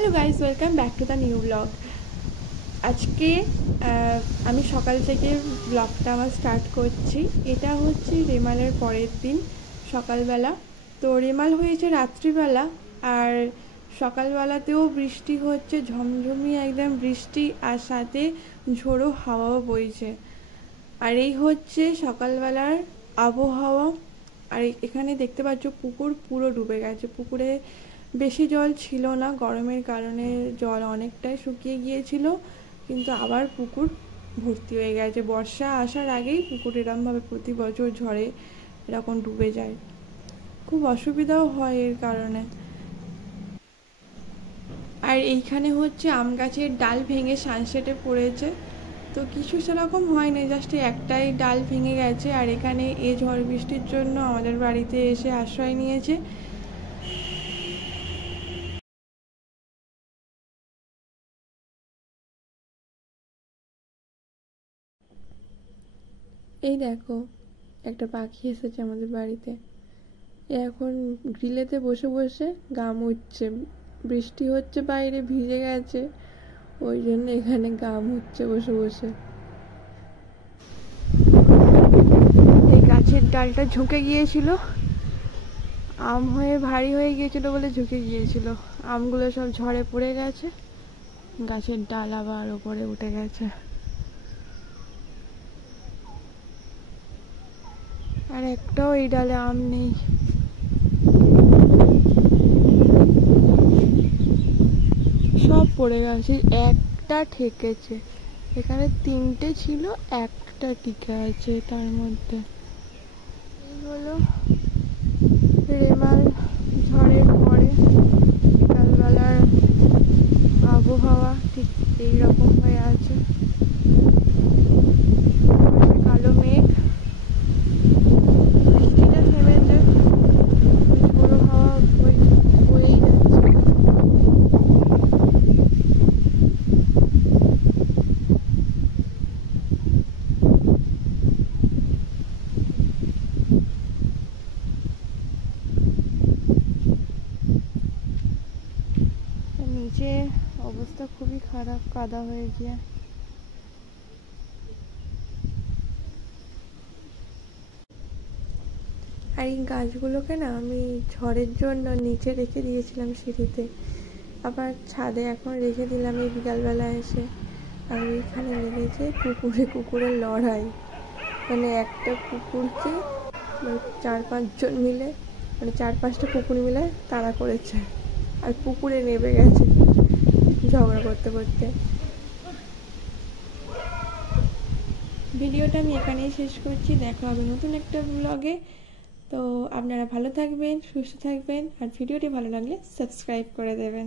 Hello guys, welcome back to the new blog. আজকে আমি সকাল থেকে ব্লগটা আমার স্টার্ট করছি। এটা হচ্ছে রেমালের পরের দিন সকালবেলা। তো রেমাল হয়েছে রাত্রিবেলা, আর সকালবেলাতেও বৃষ্টি হচ্ছে, ঝমঝমি একদম বৃষ্টি, আর সাথে ঝোড়ো হাওয়াও বইছে। আর এই হচ্ছে সকালবেলার আবহাওয়া। আর এখানে দেখতে পাচ্ছ পুকুর পুরো ডুবে গেছে। পুকুরে বেশি জল ছিল না, গরমের কারণে জল অনেকটাই শুকিয়ে গিয়েছিল, কিন্তু আবার পুকুর ভর্তি হয়ে গেছে। বর্ষা আসার আগেই পুকুর এরমভাবে প্রতি বছর ঝড়ে এরকম ডুবে যায়, খুব অসুবিধাও হয় এর কারণে। আর এইখানে হচ্ছে আম গাছের ডাল ভেঙে সানসেটে পড়েছে, তো কিছু সেরকম হয়নি, জাস্ট একটাই ডাল ভেঙে গেছে। আর এখানে এই ঝড় বৃষ্টির জন্য আমাদের বাড়িতে এসে আশ্রয় নিয়েছে। এই দেখো, একটা পাখি এসেছে আমাদের বাড়িতে। এখন গ্রিলেতে বসে বসে গা মুছছে। বৃষ্টি হচ্ছে, বাইরে ভিজে গেছে, ওই জন্য এখানে গা মুছছে বসে বসে। এই গাছের ডালটা ঝুঁকে গিয়েছিল, আম হয়ে ভারী হয়ে গিয়েছিল বলে ঝুঁকে গিয়েছিল। আমগুলো সব ঝড়ে পড়ে গেছে, গাছের ডাল আবার ওপরে উঠে গেছে। আর একটাও এই ডালে আম নেই। সব পড়ে গেছে, একটা ঠেকেছে। এখানে তিনটে ছিল, একটা টিকে আছে তার মধ্যে। এই হলো রেমাল ঝড়ের পরে বিকালবেলার আবহাওয়া, ঠিক এইরকম হয়ে আছে। কালো মেঘ, বৃষ্টিটা থেমেছে, পুরো হাওয়া বয়েই যাচ্ছে। নিচে অবস্থা খুবই খারাপ, কাদা হয়ে গিয়ে। আর এই গাছগুলোকে না আমি ঝড়ের জন্য নিচে রেখে দিয়েছিলাম সিঁড়িতে, আবার ছাদে এখন রেখে দিলাম এই বিকালবেলা এসে। আর ওইখানে লেগেছে কুকুরের লড়াই। মানে একটা কুকুরকে 4-5 জন মিলে, মানে 4-5টা কুকুর মিলে তাড়া করেছে, আর পুকুরে নেমে গেছে ঝগড়া করতে করতে। ভিডিওটা আমি এখানেই শেষ করছি, দেখা হবে নতুন একটা ব্লগে। তো আপনারা ভালো থাকবেন, সুস্থ থাকবেন, আর ভিডিওটি ভালো লাগলে সাবস্ক্রাইব করে দেবেন।